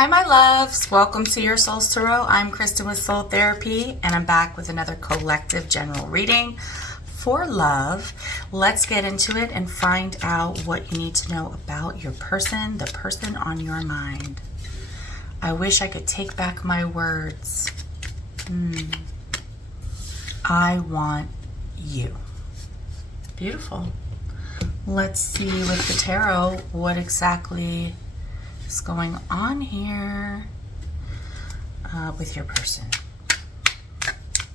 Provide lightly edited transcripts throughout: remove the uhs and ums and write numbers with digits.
Hi, my loves. Welcome to Your Soul's Tarot. I'm Kristen with Soul Therapy, and I'm back with another collective general reading for love. Let's get into it and find out what you need to know about your person, the person on your mind. I wish I could take back my words. I want you. Beautiful. Let's see with the tarot what exactly is going on here with your person.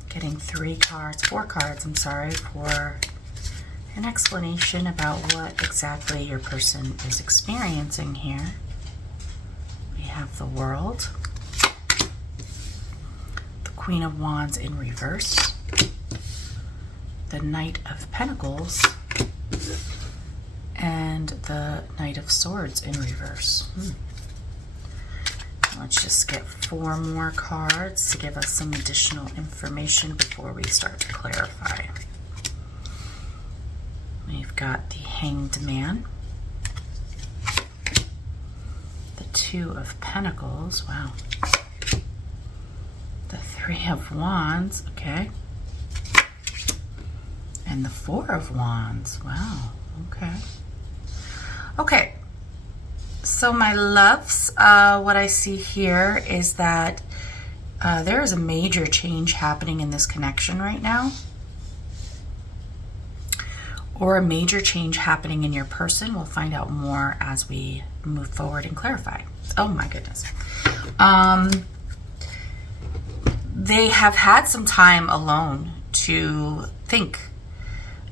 Getting four cards, I'm sorry, for an explanation about what exactly your person is experiencing here. We have the World, the Queen of Wands in reverse, the Knight of Pentacles, and the Knight of Swords in reverse. Let's just get four more cards to give us some additional information before we start to clarify. We've got the Hanged Man, the Two of Pentacles, wow, the Three of Wands, okay, and the Four of Wands, wow, okay. Okay, so my loves, what I see here is that there is a major change happening in this connection right now, or a major change happening in your person. We'll find out more as we move forward and clarify. Oh my goodness. They have had some time alone to think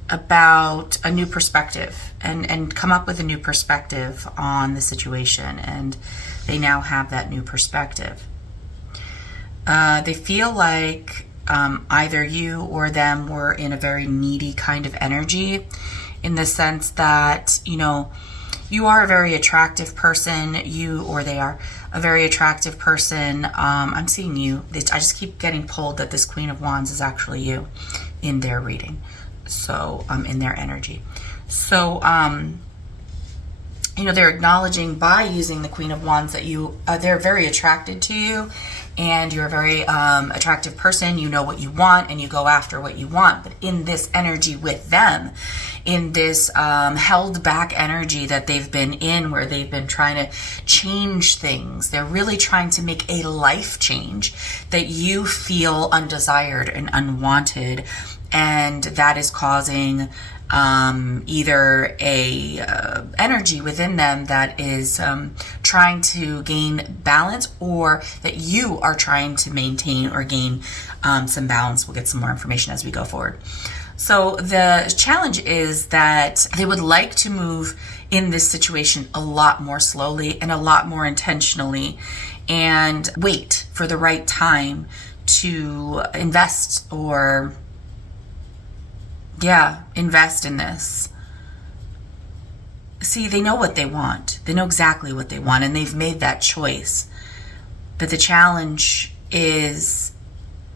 about a new perspective and come up with a new perspective on the situation, and they now have that new perspective. They feel like either you or them were in a very needy kind of energy, in the sense that, you know, you are a very attractive person, you or they are a very attractive person. I'm seeing you. I just keep getting pulled that this Queen of Wands is actually you in their reading. So in their energy. So you know, they're acknowledging by using the Queen of Wands that you they're very attracted to you, and you're a very attractive person. You know what you want and you go after what you want. But in this energy with them, in this held back energy that they've been in, where they've been trying to change things, they're really trying to make a life change that you feel undesired and unwanted. And that is causing either a energy within them that is trying to gain balance, or that you are trying to maintain or gain some balance. We'll get some more information as we go forward. So the challenge is that they would like to move in this situation a lot more slowly and a lot more intentionally, and wait for the right time to invest or invest in this. See, they know what they want. They know exactly what they want, and they've made that choice. But the challenge is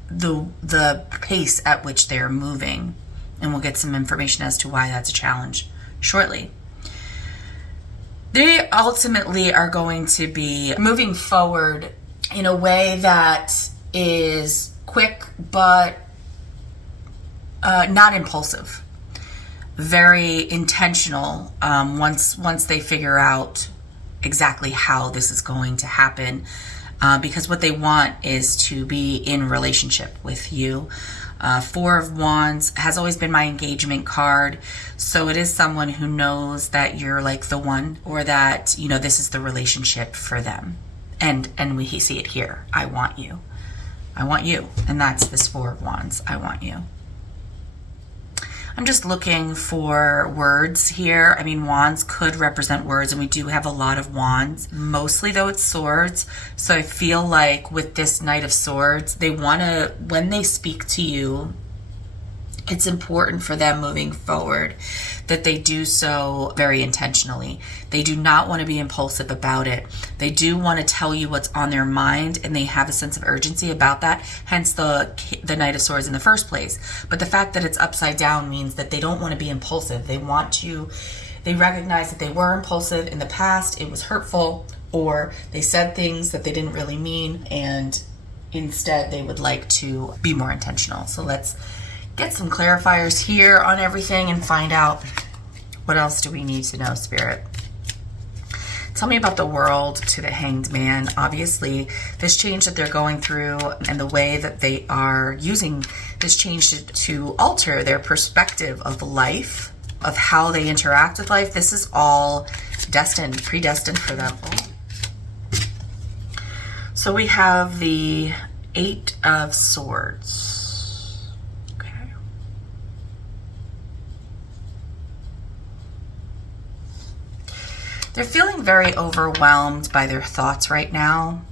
the pace at which they're moving. And we'll get some information as to why that's a challenge shortly. They ultimately are going to be moving forward in a way that is quick, but not impulsive, very intentional. Once they figure out exactly how this is going to happen, because what they want is to be in relationship with you. Four of Wands has always been my engagement card, so it is someone who knows that you're like the one, or that, you know, this is the relationship for them. And we see it here. I want you, and that's this Four of Wands. I want you. I'm just looking for words here. I mean, wands could represent words, and we do have a lot of wands. Mostly, though, it's swords. So I feel like with this Knight of Swords, they want to, when they speak to you, it's important for them moving forward that they do so very intentionally. They do not want to be impulsive about it. They do want to tell you what's on their mind, and they have a sense of urgency about that, hence the Knight of Swords in the first place. But the fact that it's upside down means that they don't want to be impulsive. They recognize that they were impulsive in the past, it was hurtful, or they said things that they didn't really mean, and instead they would like to be more intentional. So let's get some clarifiers here on everything and find out what else do we need to know, Spirit. Tell me about the World to the Hanged Man. Obviously, this change that they're going through and the way that they are using this change to alter their perspective of life, of how they interact with life, this is all destined, predestined for them. So we have the 8 of Swords. Okay. They're feeling very overwhelmed by their thoughts right now.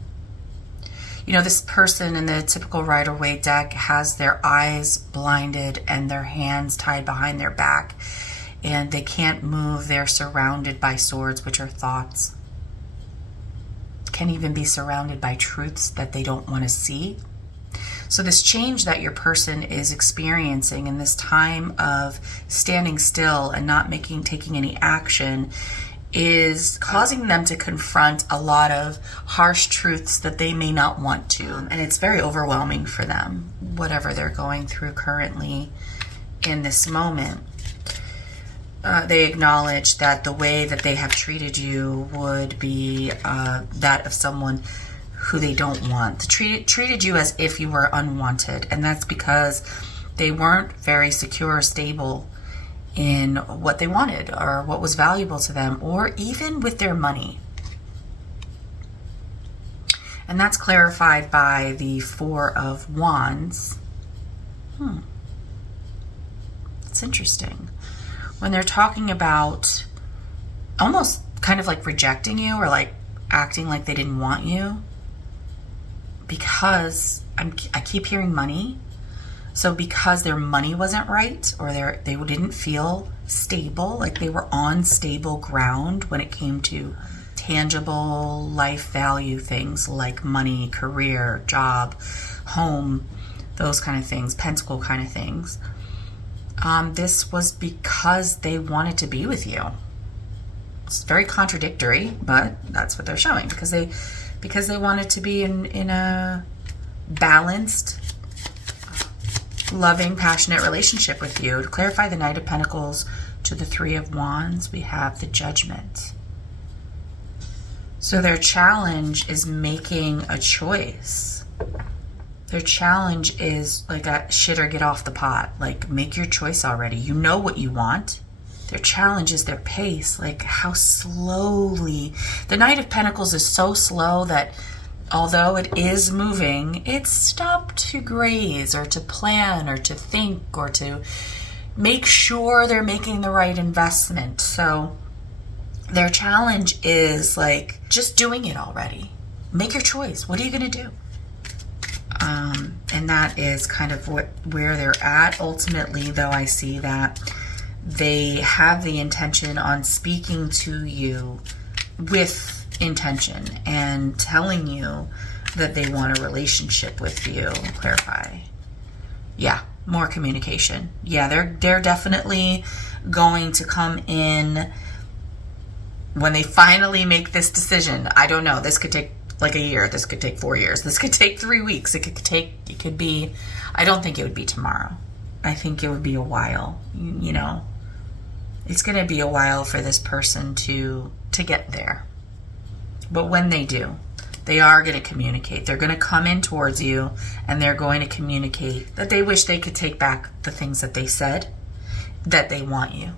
You know, this person in the typical Rider-Waite deck has their eyes blinded and their hands tied behind their back, and they can't move. They're surrounded by swords, which are thoughts. Can even be surrounded by truths that they don't want to see. So this change that your person is experiencing in this time of standing still and not taking any action is causing them to confront a lot of harsh truths that they may not want to. And it's very overwhelming for them, whatever they're going through currently in this moment. They acknowledge that the way that they have treated you would be that of someone who they don't want. Treated you as if you were unwanted. And that's because they weren't very secure or stable in what they wanted or what was valuable to them, or even with their money. And that's clarified by the 4 of Wands. It's interesting. When they're talking about almost kind of like rejecting you or like acting like they didn't want you, because I keep hearing money. So because their money wasn't right, or they didn't feel stable, like they were on stable ground when it came to tangible life value things like money, career, job, home, those kind of things, pentacle kind of things. This was because they wanted to be with you. It's very contradictory, but that's what they're showing, because they wanted to be in a balanced, loving, passionate relationship with you. To clarify the Knight of Pentacles to the 3 of Wands, we have the Judgment. So their challenge is making a choice. Their challenge is like a shit or get off the pot. Like, make your choice already. You know what you want. Their challenge is their pace. Like, how slowly. The Knight of Pentacles is so slow that although it is moving, it's stopped to graze or to plan or to think or to make sure they're making the right investment. So their challenge is like just doing it already. Make your choice. What are you going to do? And that is kind of where they're at. Ultimately, though, I see that they have the intention on speaking to you with intention and telling you that they want a relationship with you. Clarify. Yeah, more communication. Yeah, they're definitely going to come in when they finally make this decision. I don't know. This could take like a year. This could take 4 years. This could take 3 weeks. It could be, I don't think it would be tomorrow. I think it would be a while. You know, it's going to be a while for this person to get there. But when they do, they are going to communicate. They're going to come in towards you and they're going to communicate that they wish they could take back the things that they said, that they want you.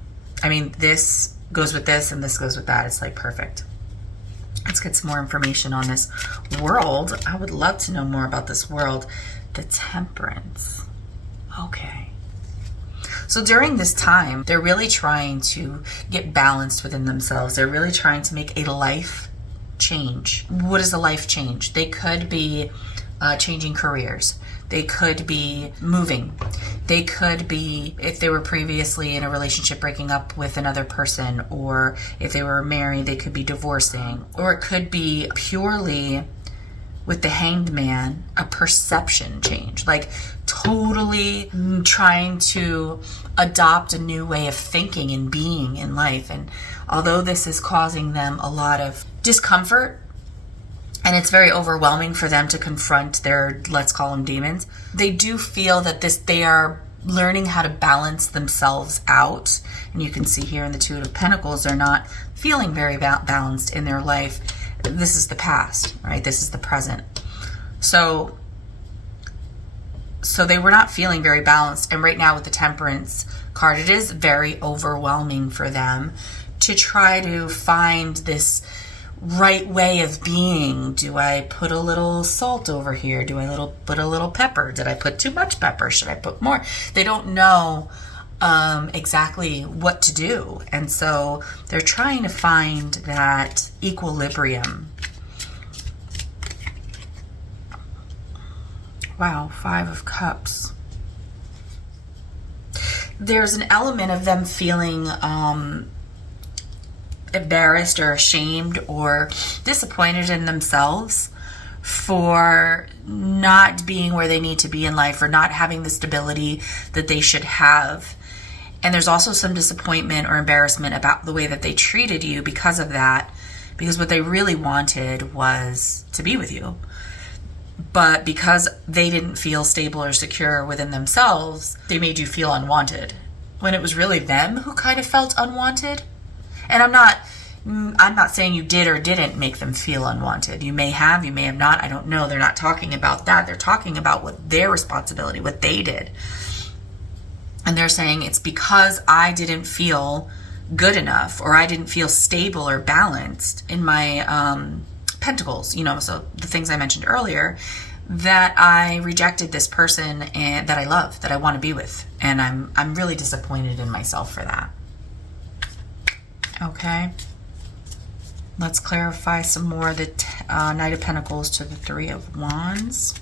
I mean, this goes with this and this goes with that. It's like perfect. Let's get some more information on this World. I would love to know more about this World. The Temperance. Okay. So during this time, they're really trying to get balanced within themselves. They're really trying to make a life change. What is a life change? They could be changing careers. They could be moving. They could be, if they were previously in a relationship, breaking up with another person, or if they were married, they could be divorcing, or it could be purely with the Hanged Man, a perception change, like totally trying to adopt a new way of thinking and being in life. And although this is causing them a lot of discomfort And it's very overwhelming for them to confront their, let's call them demons. They do feel that they are learning how to balance themselves out. And you can see here in the Two of Pentacles, they're not feeling very balanced in their life. This is the past, right? This is the present. So they were not feeling very balanced. And right now with the Temperance card, it is very overwhelming for them to try to find this right way of being. Do I put a little salt over here? Do I put a little pepper? Did I put too much pepper? Should I put more? They don't know exactly what to do. And so they're trying to find that equilibrium. Wow, 5 of Cups. There's an element of them feeling embarrassed or ashamed or disappointed in themselves for not being where they need to be in life, or not having the stability that they should have. And there's also some disappointment or embarrassment about the way that they treated you because of that, because what they really wanted was to be with you. But because they didn't feel stable or secure within themselves, they made you feel unwanted, when it was really them who kind of felt unwanted. And I'm not saying you did or didn't make them feel unwanted. You may have, you may have not. I don't know. They're not talking about that. They're talking about what their responsibility, what they did. And they're saying it's because I didn't feel good enough, or I didn't feel stable or balanced in my pentacles, so the things I mentioned earlier, that I rejected this person and that I love, that I want to be with. And I'm really disappointed in myself for that. Okay, let's clarify some more. The Knight of Pentacles to the Three of Wands.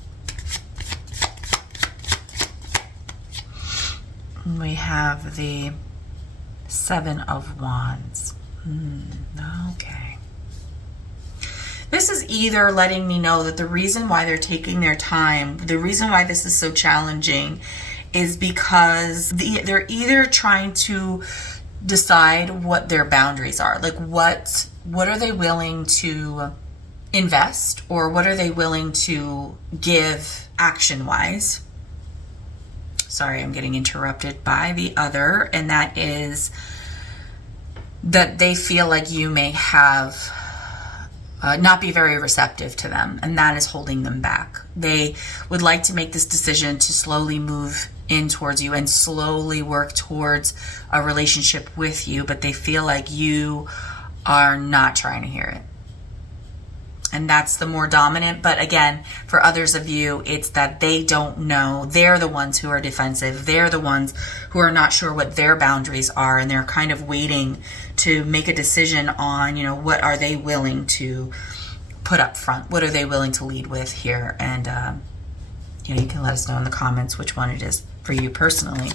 We have the Seven of Wands. Okay. This is either letting me know that the reason why they're taking their time, the reason why this is so challenging, is because they're either trying to decide what their boundaries are. Like what are they willing to invest, or what are they willing to give action-wise? Sorry, I'm getting interrupted by the other, and that is that they feel like you may have not be very receptive to them, and that is holding them back. They would like to make this decision to slowly move in towards you and slowly work towards a relationship with you, but they feel like you are not trying to hear it. And that's the more dominant. But again, for others of you, it's that they don't know. They're the ones who are defensive. They're the ones who are not sure what their boundaries are, and they're kind of waiting to make a decision on, what are they willing to put up front? What are they willing to lead with here? And, you can let us know in the comments which one it is for you personally.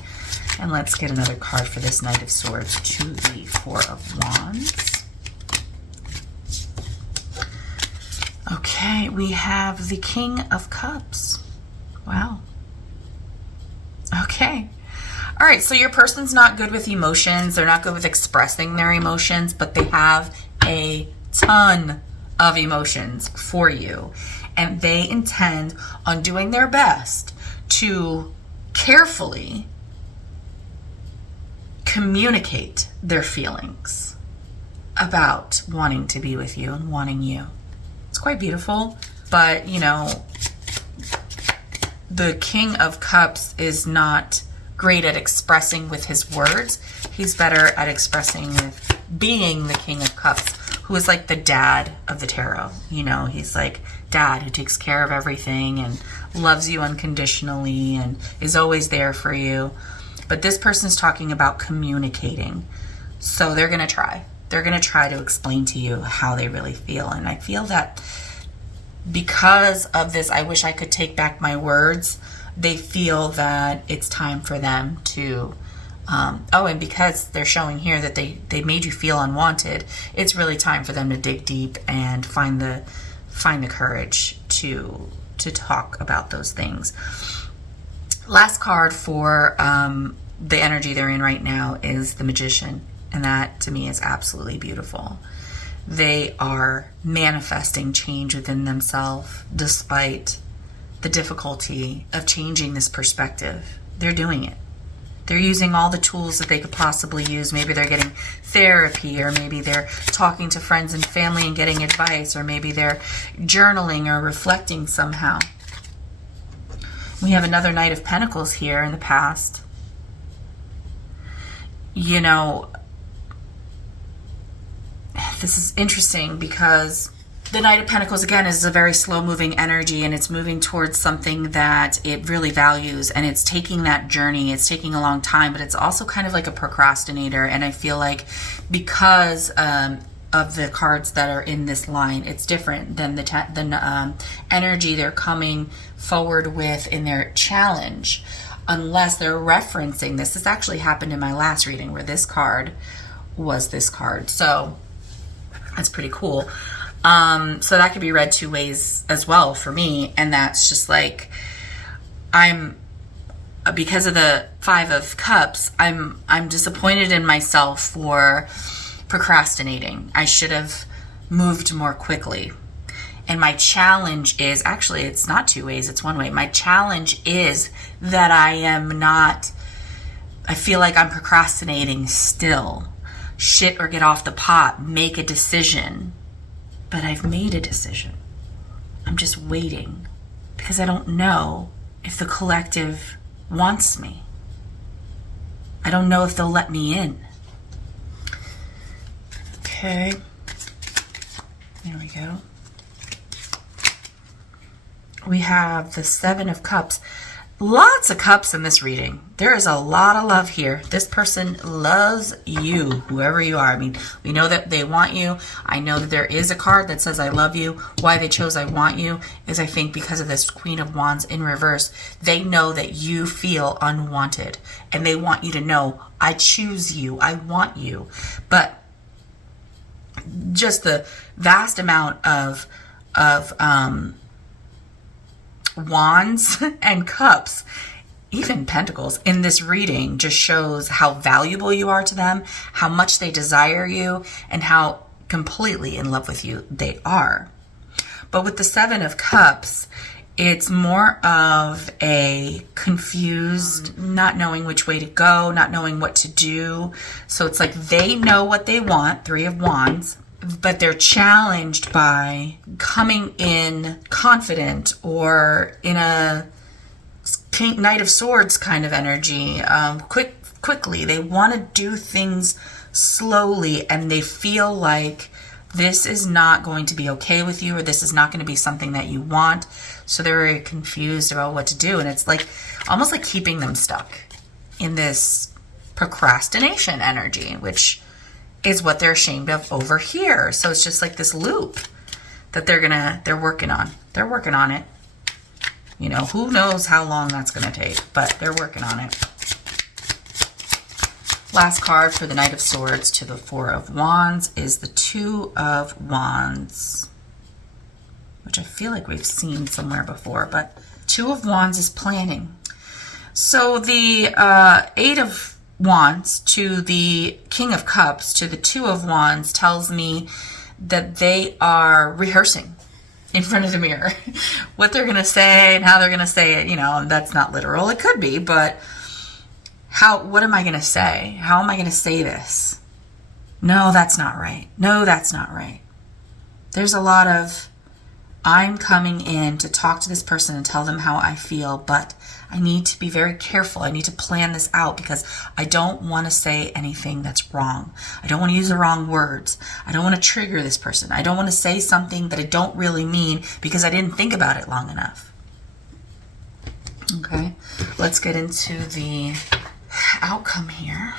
And let's get another card for this Knight of Swords to the Four of Wands. Okay, we have the King of Cups. Wow. Okay. All right, so your person's not good with emotions. They're not good with expressing their emotions, but they have a ton of emotions for you. And they intend on doing their best to carefully communicate their feelings about wanting to be with you and wanting you. It's quite beautiful, but the King of Cups is not great at expressing with his words. He's better at expressing with being the King of Cups, who is like the dad of the tarot. He's like dad who takes care of everything and loves you unconditionally and is always there for you. But this person's talking about communicating. So they're going to try. They're going to try to explain to you how they really feel. And I feel that because of this, I wish I could take back my words. They feel that it's time for them to, and because they're showing here that they made you feel unwanted, it's really time for them to dig deep and find the courage to talk about those things. Last card for the energy they're in right now is the Magician. And that, to me, is absolutely beautiful. they are manifesting change within themselves despite the difficulty of changing this perspective. They're doing it. They're using all the tools that they could possibly use. Maybe they're getting therapy, or maybe they're talking to friends and family and getting advice, or maybe they're journaling or reflecting somehow. We have another Knight of Pentacles here in the past. You know, this is interesting because the Knight of Pentacles, again, is a very slow-moving energy, and it's moving towards something that it really values, and it's taking that journey. It's taking a long time, but it's also kind of like a procrastinator, and I feel like because of the cards that are in this line, it's different than the energy they're coming forward with in their challenge, unless they're referencing this. This actually happened in my last reading where this card was this card. So that's pretty cool. So that could be read two ways as well for me. And that's just like, because of the Five of Cups, I'm disappointed in myself for procrastinating. I should have moved more quickly. And my challenge is, actually, it's not two ways, it's one way. My challenge is that I feel like I'm procrastinating still. Shit or get off the pot, make a decision. But I've made a decision. I'm just waiting because I don't know if the collective wants me. I don't know if they'll let me in. Okay. There we go. We have the Seven of Cups. Lots of cups in this reading. There is a lot of love here. This person loves you, whoever you are. I mean, we know that they want you. I know that there is a card that says I love you. Why they chose I want you is, I think, because of this Queen of Wands in reverse. They know that you feel unwanted, and they want you to know, I choose you, I want you. But just the vast amount of wands and cups, even pentacles in this reading, just shows how valuable you are to them, how much they desire you, and how completely in love with you they are. But with the Seven of Cups, it's more of a confused, not knowing which way to go, not knowing what to do. So it's like they know what they want, Three of Wands, but they're challenged by coming in confident or in a Knight of Swords kind of energy, quickly. They want to do things slowly, and they feel like this is not going to be okay with you, or this is not going to be something that you want. So they're very confused about what to do, and it's like almost like keeping them stuck in this procrastination energy, which is what they're ashamed of over here. So it's just like this loop that they're working on. They're working on it. You know, who knows how long that's going to take, but they're working on it. Last card for the Knight of Swords to the Four of Wands is the Two of Wands, which I feel like we've seen somewhere before, but Two of Wands is planning. So the Eight of Wands to the King of Cups to the Two of Wands tells me that they are rehearsing in front of the mirror what they're going to say and how they're going to say it. You know, that's not literal. It could be, but what am I going to say? How am I going to say this? No, that's not right. No, that's not right. There's a lot of, I'm coming in to talk to this person and tell them how I feel, but I need to be very careful. I need to plan this out because I don't want to say anything that's wrong. I don't want to use the wrong words. I don't want to trigger this person. I don't want to say something that I don't really mean because I didn't think about it long enough. Okay, let's get into the outcome here.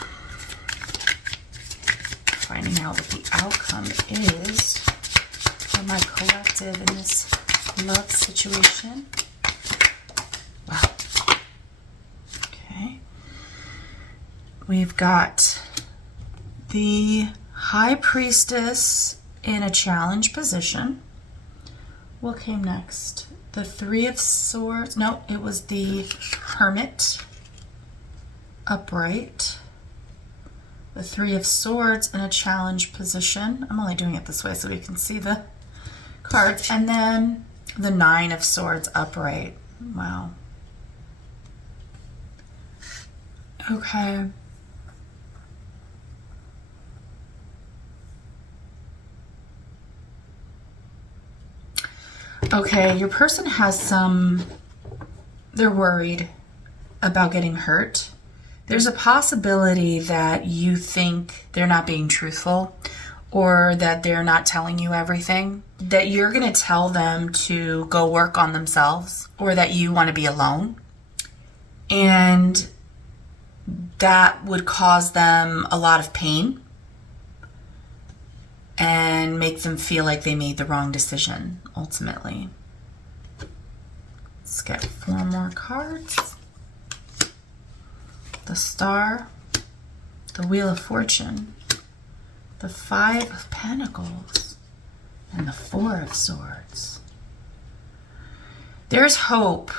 Finding out what the outcome is for my collective in this love situation. Wow. Okay. We've got the High Priestess in a challenge position. What came next? The Three of Swords. No, it was the Hermit. Upright. The Three of Swords in a challenge position. I'm only doing it this way so we can see the cards. And then the Nine of Swords upright. Wow. Okay. Okay, your person has they're worried about getting hurt. There's a possibility that you think they're not being truthful or that they're not telling you everything, that you're going to tell them to go work on themselves or that you want to be alone. And that would cause them a lot of pain and make them feel like they made the wrong decision, ultimately. Let's get 4 more cards. The Star, the Wheel of Fortune, the Five of Pentacles, and the Four of Swords. There's hope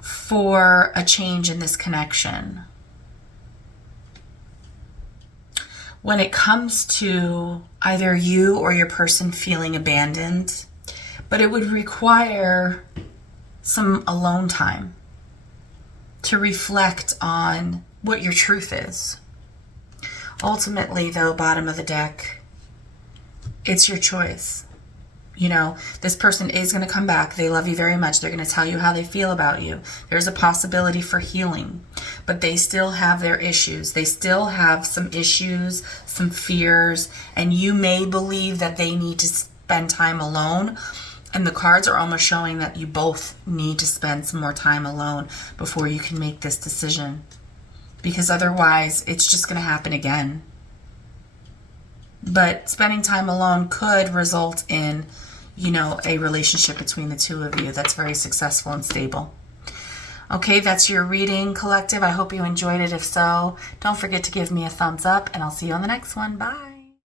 for a change in this connection. When it comes to either you or your person feeling abandoned, but it would require some alone time to reflect on what your truth is. Ultimately, though, bottom of the deck, it's your choice. You know, this person is going to come back. They love you very much. They're going to tell you how they feel about you. There's a possibility for healing, but they still have their issues. They still have some issues, some fears, and you may believe that they need to spend time alone. And the cards are almost showing that you both need to spend some more time alone before you can make this decision. Because otherwise, it's just going to happen again. But spending time alone could result in, you know, a relationship between the two of you that's very successful and stable. Okay, that's your reading, collective. I hope you enjoyed it. If so, don't forget to give me a thumbs up, and I'll see you on the next one. Bye.